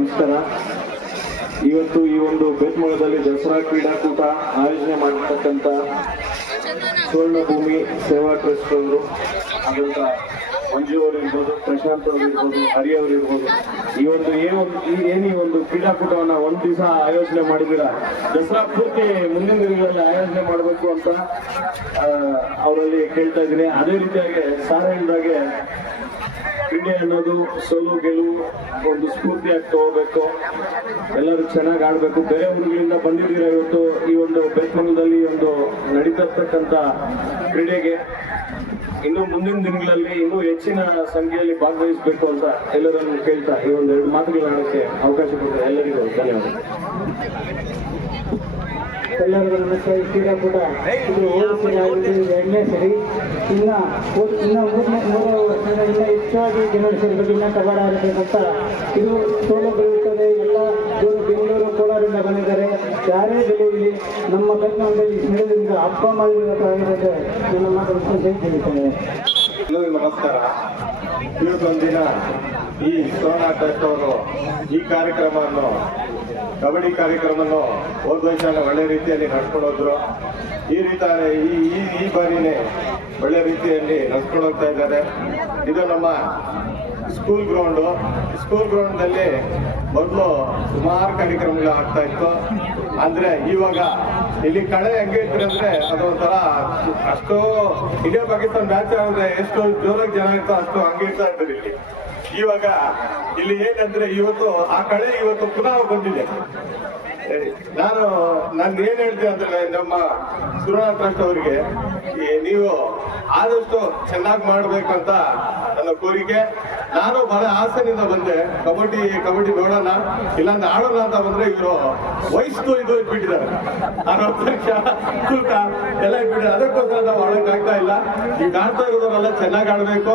ನಮಸ್ಕಾರ. ಇವತ್ತು ಈ ಒಂದು ಬೇತ್ಮಳದಲ್ಲಿ ದಸರಾ ಕ್ರೀಡಾಕೂಟ ಆಯೋಜನೆ ಮಾಡಿರ್ತಕ್ಕಂಥ ಸುವರ್ಣ ಭೂಮಿ ಸೇವಾ ಟ್ರಸ್ಟ್ ಅವರು ಅದಂತ ಮಂಜು ಅವರು ಇರ್ಬೋದು, ಪ್ರಶಾಂತ್ ಅವರು ಇರ್ಬೋದು, ಹರಿ ಅವರು ಇರ್ಬೋದು. ಈ ಒಂದು ಏನು ಈ ಒಂದು ಕ್ರೀಡಾಕೂಟವನ್ನ ಒಂದ್ ದಿವಸ ಆಯೋಜನೆ ಮಾಡಿದಿರ ದಸರಾ ಪೂರ್ತಿ ಮುಂದಿನ ದಿನಗಳಲ್ಲಿ ಆಯೋಜನೆ ಮಾಡಬೇಕು ಅಂತ ಅವರಲ್ಲಿ ಕೇಳ್ತಾ ಇದ್ದೀನಿ. ಅದೇ ರೀತಿಯಾಗಿ ಸಾರ್ ಕ್ರೀಡೆ ಅನ್ನೋದು ಸೋಲು, ಗೆಲುವು ಒಂದು ಸ್ಫೂರ್ತಿಯಾಗಿ ತಗೋಬೇಕು ಎಲ್ಲರೂ ಚೆನ್ನಾಗಿ ಆಡ್ಬೇಕು. ಬೇರೆ ಊರುಗಳಿಂದ ಬಂದಿದ್ದೀರಾ ಇವತ್ತು ಈ ಒಂದು ಬೆಂಗಳೂರಿನಲ್ಲಿ ಒಂದು ನಡೀತಿರ್ತಕ್ಕಂಥ ಕ್ರೀಡೆಗೆ? ಇನ್ನು ಮುಂದಿನ ದಿನಗಳಲ್ಲಿ ಇನ್ನೂ ಹೆಚ್ಚಿನ ಸಂಖ್ಯೆಯಲ್ಲಿ ಭಾಗವಹಿಸಬೇಕು ಅಂತ ಎಲ್ಲರನ್ನು ಕೇಳ್ತಾ ಈ ಒಂದು ಎರಡು ಮಾತುಗಳಾಡಕ್ಕೆ ಅವಕಾಶ ಕೊಡ್ತಾರೆ ಎಲ್ಲರಿಗೂ ಧನ್ಯವಾದ ಎಲ್ಲರಿಗೂ ನಮಸ್ಕಾರ. ಕ್ರೀಡಾಕೂಟ ಇದು ಇದು ಎರಡನೇ ಸರಿ. ಇನ್ನ ಇನ್ನ ಮೂರನೇ ಮೂರು ಇನ್ನ ಹೆಚ್ಚಾಗಿ ಜನರು ಸೇರಬೇಕು ಇನ್ನ ಕಬಡ್ಡಿ ಆಡಬೇಕಂತ ಇದು ಸೋಲು ಬೀಳುತ್ತದೆ ಎಲ್ಲ ಇವರು ಬೆಂಗಳೂರು ಕೋಲಾರಿಂದ ಬಂದಿದ್ದಾರೆ. ಯಾರೇ ಗೆಲುವಿಲಿ ನಮ್ಮ ಕರ್ನಾಟಕದಲ್ಲಿ ನಡೆದಿಂದ ಅಪ್ಪ ಮಾಡಿರೋದಾಗಿರುತ್ತೆ ನನ್ನ ಮಾತು ಎಲ್ಲರಿಗೂ ನಮಸ್ಕಾರ. ಇವತ್ತೊಂದಿನ ಈ ಸೋನಾ ಟ್ರಸ್ಟ್ ಅವರು ಈ ಕಾರ್ಯಕ್ರಮವನ್ನು, ಕಬಡ್ಡಿ ಕಾರ್ಯಕ್ರಮವನ್ನು ಹೋದ ವರ್ಷ ಒಳ್ಳೆ ರೀತಿಯಲ್ಲಿ ನಡ್ಕೊಂಡು ಈ ರೀತಿ ಈ ಈ ಬಾರಿನೇ ಒಳ್ಳೆ ರೀತಿಯಲ್ಲಿ ನಡ್ಕೊಂಡು ಹೋಗ್ತಾ ಇದ್ದಾರೆ. ಇದು ನಮ್ಮ ಸ್ಕೂಲ್ ಗ್ರೌಂಡು ಸ್ಕೂಲ್ ಗ್ರೌಂಡ್ನಲ್ಲಿ ಮೊದಲು ಸುಮಾರು ಕಾರ್ಯಕ್ರಮಗಳು ಆಗ್ತಾ ಇತ್ತು. ಅಂದ್ರೆ ಇವಾಗ ಇಲ್ಲಿ ಕಳೆ ಹೆಂಗೆ ಇದ್ರೆ ಅಂದ್ರೆ ಅದೊಂಥರ ಅಷ್ಟು ಇಂಡಿಯಾ ಪಾಕಿಸ್ತಾನ ಮ್ಯಾಚ್ ಆಡಿದ್ರೆ ಎಷ್ಟು ಜೋರಾಗಿ ಜನ ಇರ್ತೋ ಅಷ್ಟು ಹಂಗೆ ಇರ್ತಾ ಇಲ್ಲಿ. ಇವಾಗ ಇಲ್ಲಿ ಏನಂದ್ರೆ ಇವತ್ತು ಆ ಕಳೆ ಇವತ್ತು ಪುನಃ ಬಂದಿದೆ. ನಾನು ನಾನು ಏನ್ ಹೇಳ್ತೀನಿ ಅಂದ್ರೆ ನಮ್ಮ ಸುರಣ ಟ್ರಸ್ಟ್ ಅವರಿಗೆ ನೀವು ಆದಷ್ಟು ಚೆನ್ನಾಗಿ ಮಾಡ್ಬೇಕಂತ ನನ್ನ ಕೋರಿಕೆ. ನಾನು ಬಹಳ ಆಸೆನಿಂದ ಬಂದೆ. ಕಬಡ್ಡಿ ಕಬಡ್ಡಿ ನೋಡೋಣ. ಇಲ್ಲಾಂದ್ರೆ ಆಡೋಣ ಅಂತ ಬಂದ್ರೆ ಇವರು ವಯಸ್ಸು ಇದು ಇಟ್ಬಿಟ್ಟಿದ್ದಾರೆ. ಅರವತ್ತು ವರ್ಷ ತೂಕ ಎಲ್ಲ ಇಟ್ಬಿಟ್ಟಿದ್ದಾರೆ. ಅದಕ್ಕೋಸ್ಕರ ನಾವು ಆಡೋಕೆ ಆಗ್ತಾ ಇಲ್ಲ. ಈಗ ಆಡ್ತಾ ಇರೋದವರೆಲ್ಲ ಚೆನ್ನಾಗಿ ಆಡಬೇಕು.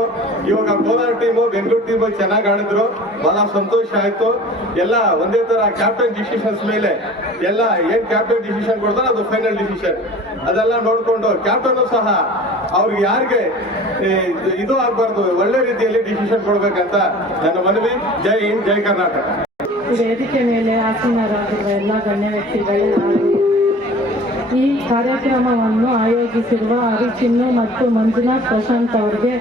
ಇವಾಗ ಕೋಲಾರ ಟೀಮು ಬೆಂಗಳೂರು ಟೀಮು ಚೆನ್ನಾಗಿ ಆಡಿದ್ರು. ಬಹಳ ಸಂತೋಷ ಆಯ್ತು. ಎಲ್ಲ ಒಂದೇ ತರ ಕ್ಯಾಪ್ಟನ್ ಡಿಸಿಷನ್ಸ್ ಮೇಲೆ ಎಲ್ಲ ಏನ್ ಕ್ಯಾಪ್ಟನ್ ಡಿಸಿಷನ್ ಕೊಡ್ತಾರೆ ಅದು ಫೈನಲ್ ಡಿಸಿಷನ್ ಅದೆಲ್ಲ ನೋಡ್ಕೊಂಡು ಕ್ಯಾಪ್ಟನ್ ಸಹ ಅವ್ರಿಗೆ ಯಾರಿಗೆ ಇದು ಆಗ್ಬಾರ್ದು, ಒಳ್ಳೆ ರೀತಿಯಲ್ಲಿ ಡಿಸಿಷನ್ ಕೊಡ್ಬೇಕಂತ ನನ್ನ ಮನವಿ. ಜೈ ಹಿಂದ್, ಜೈ ಕರ್ನಾಟಕ. ವೇದಿಕೆ ಮೇಲೆ ಆಸೀನರಾಗಿರುವ ಎಲ್ಲ ಗಣ್ಯ ವ್ಯಕ್ತಿಗಳು ಈ ಕಾರ್ಯಕ್ರಮವನ್ನು ಆಯೋಜಿಸಿರುವ ಅರಿಚಿನ್ನು ಮತ್ತು ಮಂಜುನಾಥ್ ಪ್ರಶಾಂತ್ ಅವರಿಗೆ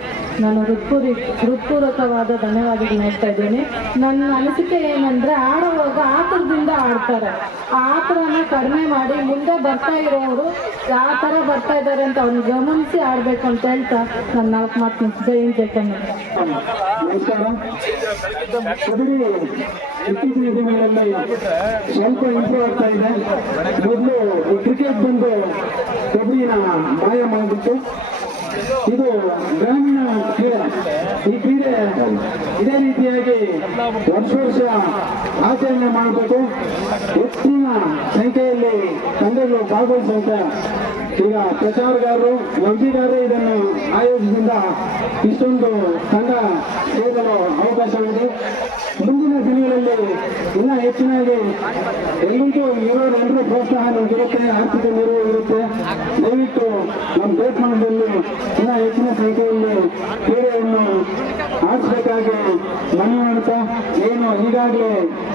ನಾನು ಹೃತ್ಪೂರಿ ಹೃತ್ಪೂರ್ವಕವಾದ ಧನ್ಯವಾದಗಳು ಹೇಳ್ತಾ ಇದ್ದೀನಿ. ನನ್ನ ಅನಿಸಿಕೆ ಏನಂದ್ರೆ ಆಡುವಾಗ ಆತರದಿಂದ ಆಡ್ತಾರೆ. ಆತರನ ಕಡಿಮೆ ಮಾಡಿ ಮುಂದೆ ಬರ್ತಾ ಇರೋರು ಯಾವ ಥರ ಬರ್ತಾ ಇದ್ದಾರೆ ಅಂತ ಅವ್ರನ್ನ ಗಮನಿಸಿ ಆಡ್ಬೇಕು ಅಂತ ಹೇಳ್ತಾ ನನ್ನ ನಾಲ್ಕು ಮಾತು ಜೈನ್ ಜೈ ಜೈ ಕನ್ನಡ ನಮಸ್ಕಾರ. ಕಬಡ್ಡಿ ಇತ್ತೀಚಿನ ದಿನಗಳಲ್ಲಿ ಸ್ವಲ್ಪ ಇಂಪ್ರೂವ್ ಆಗ್ತಾ ಇದೆ. ಮೊದಲು ಕ್ರಿಕೆಟ್ ಬಂದು ಕಬಡ್ಡಿನ ಮಾಯ ಮಾಡಿಬಿಟ್ಟು ಇದು ಗ್ರಾಮೀಣ ಕ್ರೀಡೆ. ಈ ಕ್ರೀಡೆ ಇದೇ ರೀತಿಯಾಗಿ ವರ್ಷ ವರ್ಷ ಆಚರಣೆ ಮಾಡಬೇಕು. ಹೆಚ್ಚಿನ ಸಂಖ್ಯೆಯಲ್ಲಿ ತಂಡಗಳು ಭಾಗವಹಿಸುವಂತ ಈಗ ಪ್ರಚಾರಗಾರರು, ವರದಿಗಾರರು ಇದನ್ನು ಆಯೋಜಿಸಿದ ಇಷ್ಟೊಂದು ತಂಡ ಸೇರಲು ಅವಕಾಶವಿದೆ. ಇನ್ನ ಹೆಚ್ಚಿನಾಗಿ ಎಲ್ಲಿಗೂ ಇರೋರು ಎಲ್ಲರೂ ಪ್ರೋತ್ಸಾಹ ನಮಗಿರುತ್ತೆ ಆರ್ಥಿಕ ನೆರವು ಇರುತ್ತೆ? ದಯವಿಟ್ಟು ನಮ್ಮ ದೇಶದಲ್ಲಿ ಇನ್ನೂ ಹೆಚ್ಚಿನ ಸಂಖ್ಯೆಯಲ್ಲಿ ಕ್ರೀಡೆಯನ್ನು ಆಡಿಸಬೇಕಾಗಿ ಮನವಿ ಮಾಡ್ತಾ ಏನು? ಈಗಾಗಲೇ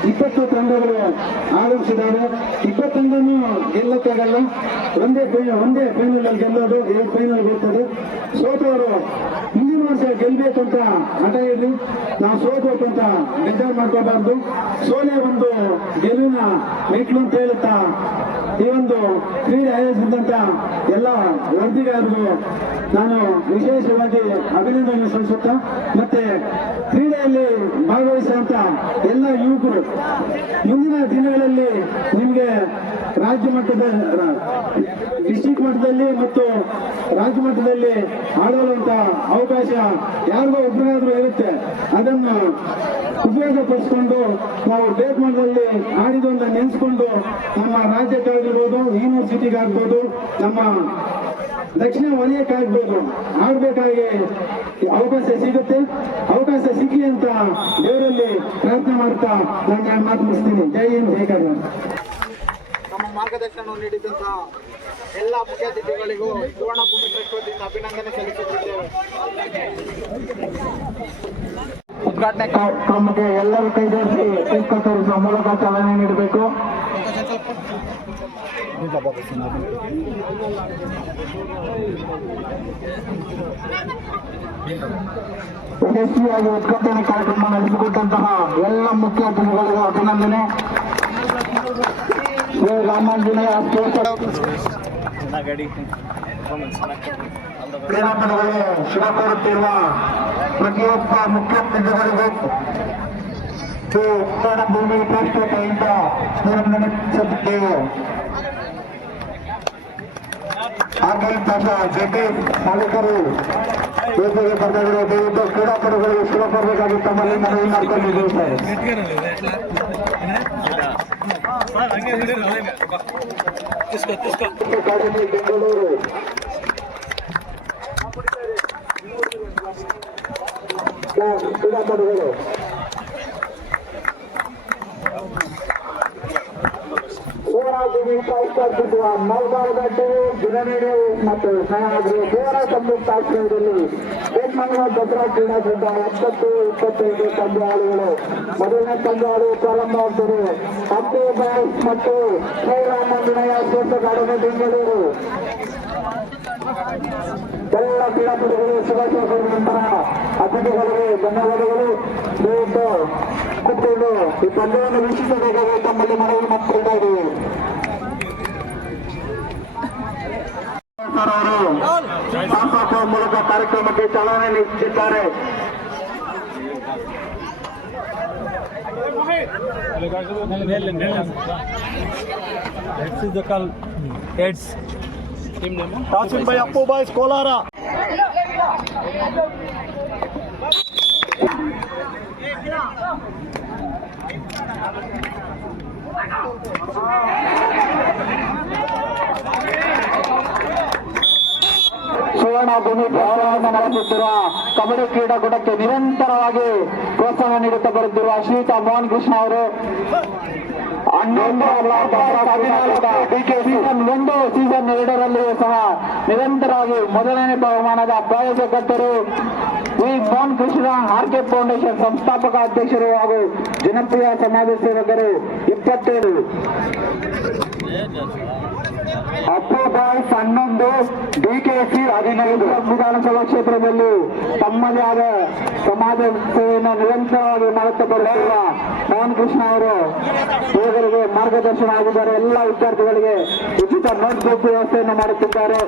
ಇಪ್ಪತ್ತು ತಂಡಗಳು ಆಗಮಿಸಿದ್ದಾರೆ ಇಪ್ಪತ್ತೊಂದನ್ನು ಗೆಲ್ಲಕ್ಕಾಗಲ್ಲ ಒಂದೇ ಒಂದೇ ಫೈನಲ್ ಗೆಲ್ಲೋದು, ಎರಡು ಫೈನಲ್ ಬೀಳ್ತದೆ ಸೋತವರು ಮುಂದಿನ ವರ್ಷ ಗೆಲ್ಲಬೇಕು ಅಂತ ಹಠ ಇರಲಿ. ನಾವು ಸೋತಬೇಕು ಅಂತ ನಿರ್ಧಾರ ಮಾಡ್ಕೋಬಾರ್ದು. ಸೋಲೆ ಒಂದು ಗೆಲುವಿನ ಮೆಟ್ಲು ಅಂತ ಹೇಳುತ್ತಾ ಈ ಒಂದು ಕ್ರೀಡೆ ಆಯೋಜಿಸಿದಂತ ಎಲ್ಲ ವರದಿಗಾರರು ನಾನು ವಿಶೇಷವಾಗಿ ಅಭಿನಂದನೆ ಸಲ್ಲಿಸುತ್ತಾ ಮತ್ತೆ ಯುವಕರು, ಮುಂದಿನ ದಿನಗಳಲ್ಲಿ ನಿಮಗೆ ರಾಜ್ಯ ಮಟ್ಟದ ಡಿಸ್ಟಿಕ್ ಮಟ್ಟದಲ್ಲಿ ಮತ್ತು ರಾಜ್ಯ ಮಟ್ಟದಲ್ಲಿ ಆಡುವಂತ ಅವಕಾಶ ಯಾರಿಗೋ ಒಬ್ಬರಾದ್ರೂ ಇರುತ್ತೆ. ಅದನ್ನು ಉಪಯೋಗಪಡಿಸಿಕೊಂಡು ನಾವು ಬೇರ್ಮಠದಲ್ಲಿ ಆಡಿದೊಂದು ನೆನೆಸ್ಕೊಂಡು ನಮ್ಮ ರಾಜ್ಯಕ್ಕಾಗಿರ್ಬೋದು ಯೂನಿವರ್ಸಿಟಿಗಾಗ್ಬೋದು ನಮ್ಮ ದಕ್ಷಿಣ ವಲಯಕ್ಕಾಗ್ಬೋದು ಆಡ್ಬೇಕಾಗಿ ಅವಕಾಶ ಸಿಗುತ್ತೆ. ಅವಕಾಶ ಸಿಗಲಿ ಅಂತ ದೇವರಲ್ಲಿ ಪ್ರಾರ್ಥನೆ ಮಾಡ್ತಾ ನಾನು ನಾನು ಮಾತು ಮುಗಿಸ್ತೀನಿ. ಜೈ ಹಿಂದ್ ಜೈ ಕರ್ನಾಟಕ. ನಮ್ಮ ಮಾರ್ಗದರ್ಶನ ನೀಡಿದಂತಹ ಎಲ್ಲ ಮುಖ್ಯ ಅತಿಥಿಗಳಿಗೂ ಸುವರ್ಣ ಭೂಮಿ ಟ್ರಸ್ಟ್ ವತಿಯಿಂದ ಅಭಿನಂದನೆ ಸಲ್ಲಿಸುತ್ತಿದ್ದೇವೆ. ಉದ್ಘಾಟನೆ ಕಾರ್ಯಕ್ರಮಕ್ಕೆ ಎಲ್ಲರೂ ಕೈ ಜೋಡಿಸಿ ಮೂಲಕ ಚಾಲನೆ ನೀಡಬೇಕು. ಯಶಸ್ವಿಯಾಗಿ ಉದ್ಘಾಟನೆ ಕಾರ್ಯಕ್ರಮ ನಡೆಸಿಕೊಟ್ಟಂತಹ ಎಲ್ಲ ಮುಖ್ಯ ಅತಿಥಿಗಳಿಗೂ ಅಭಿನಂದನೆ ಶ್ರೀ ರಾಮಾಂಜನೇಯ ಸ್ಪೋರ್ಟ್ಸ್ ಕ್ರೀಡಾಪಟುಗಳಿಗೆ ಶುಭ ಕೋರುತ್ತಿರುವ ಪ್ರತಿಯೊಬ್ಬ ಮುಖ್ಯ ಅತಿಥಿಗಳಿಗೂ ಶ್ರೀ ಕನ್ನಡ ಭೂಮಿ ಟ್ರಸ್ಟ್ ವತಿಯಿಂದ ಅಭಿನಂದಿಸುತ್ತಿದ್ದೇವೆ ಹಾಗೆ ತಮ್ಮ ಜಡ್ಡಿ ಮಾಲೀಕರು ವೇದಿಕೆಗೆ ಬಂದಿರುವ ದಯವಿಟ್ಟು ಕ್ರೀಡಾಪಟುಗಳಿಗೆ ಶುಭ ಕೋರಬೇಕಾಗಿ ತಮ್ಮಲ್ಲಿ ಮನವಿ ಮಾಡಿಕೊಂಡಿದ್ದೇವೆ ಸರ್ ಅಕಾಡೆಮಿ ಬೆಂಗಳೂರು ಕ್ರೀಡಾಪಟುಗಳು ಹೋರಾಟದಲ್ಲಿ ಕಾಯ್ತಾಗುವ ಮೌದಾರಗಡ್ಡೆ ಗಿರಣಿ ಮತ್ತು ಸಹ್ಯಾದ್ರಿ ಹೋರ ಸಂಯುಕ್ತ ಆಶ್ರಯದಲ್ಲಿ ಬೇಟ್ಮಂಗಲ ದಸರಾ ಕ್ರೀಡಾಕೂಟ ಎಪ್ಪತ್ತು ಇಪ್ಪತ್ತೈದು ಪಂದ್ಯಾವಳಿಗಳು. ಮೊದಲನೇ ಪಂದ್ಯಾವಳಿ ಪ್ರಾರಂಭವಾಗುತ್ತದೆ. ಹತ್ತು ಬಾಯ್ಸ್ ಮತ್ತು ಶ್ರೀರಾಮಂಜನೇಯ ಸ್ಪೋರ್ಟ್ಸ್ ಅಕಾಡೆಮಿ ಬೆಂಗಳೂರು. ಎಲ್ಲ ಕ್ರೀಡಾಪಟುಗಳು ಶುಭಾಶಯ ಕೋರಿದ ನಂತರ ಅತಿಥಿಗಳಿಗೆ ಧನ್ಯವಾದಗಳು. ದಯವಿಟ್ಟು ಈ ಪಂದ್ಯವನ್ನು ವೀಕ್ಷಿಸಬೇಕಾಗಿ ತಮ್ಮಲ್ಲಿ ಮನವಿ ಮಾಡಿಕೊಳ್ತಾ ಇದ್ದೀವಿ ಸರ್ ಅವರು ಶಾಸಕ ಮೂಲಕ ಕಾರ್ಯಕ್ರಮಕ್ಕೆ ಚಾಲನೆ ನೀಡುತ್ತಿದ್ದಾರೆ ಕಾಸಿಂ ಬೈ ಅಪ್ಪು ಬಾಯ್ಸ್ ಕೋಲಾರ ಸುವರ್ಣ ಭೂಮಿ ಪ್ರೋತ್ಸಾಹವನ್ನು ನಡೆಸುತ್ತಿರುವ ಕಬಡ್ಡಿ ಕ್ರೀಡಾಕೂಟಕ್ಕೆ ನಿರಂತರವಾಗಿ ಪ್ರೋತ್ಸಾಹ ನೀಡುತ್ತಾ ಬರುತ್ತಿರುವ ಶ್ರೀತಾ ಮೋಹನ್ ಕೃಷ್ಣ ಅವರು. ಸೀಸನ್ ಒಂದು ಸೀಸನ್ ಎರಡರಲ್ಲಿಯೂ ಸಹ ನಿರಂತರವಾಗಿ ಮೊದಲನೇ ಬಹುಮಾನದ ಪ್ರಾಯೋಜಕರ್ತರು ಈ Mohan Krishna R K foundation ಸಂಸ್ಥಾಪಕ ಅಧ್ಯಕ್ಷರು ಹಾಗೂ ಜನಪ್ರಿಯ ಸಮಾಜ ಸೇವಕರು ಇಪ್ಪತ್ತೇಳು. ಅಪ್ಪು ಬಾಯ್ಸ್ ಹನ್ನೊಂದು ಸಿ ಹದಿನೈದು ವಿಧಾನಸಭಾ ಕ್ಷೇತ್ರದಲ್ಲಿ ತಮ್ಮದೇ ಆದ ಸಮಾಜ ಸೇವೆಯನ್ನು ನಿರಂತರವಾಗಿ ಮಾಡುತ್ತಾ ಬರುತ್ತಿರುವ ಮೋಹನ್ ಕೃಷ್ಣ ಅವರು. ಯುವಕರಿಗೆ ಮಾರ್ಗದರ್ಶನ ಆಗಿದ್ದಾರೆ. ಎಲ್ಲ ವಿದ್ಯಾರ್ಥಿಗಳಿಗೆ ಉಚಿತ ನೋಟ್ಬುಕ್ ವ್ಯವಸ್ಥೆಯನ್ನು ಮಾಡುತ್ತಿದ್ದಾರೆ.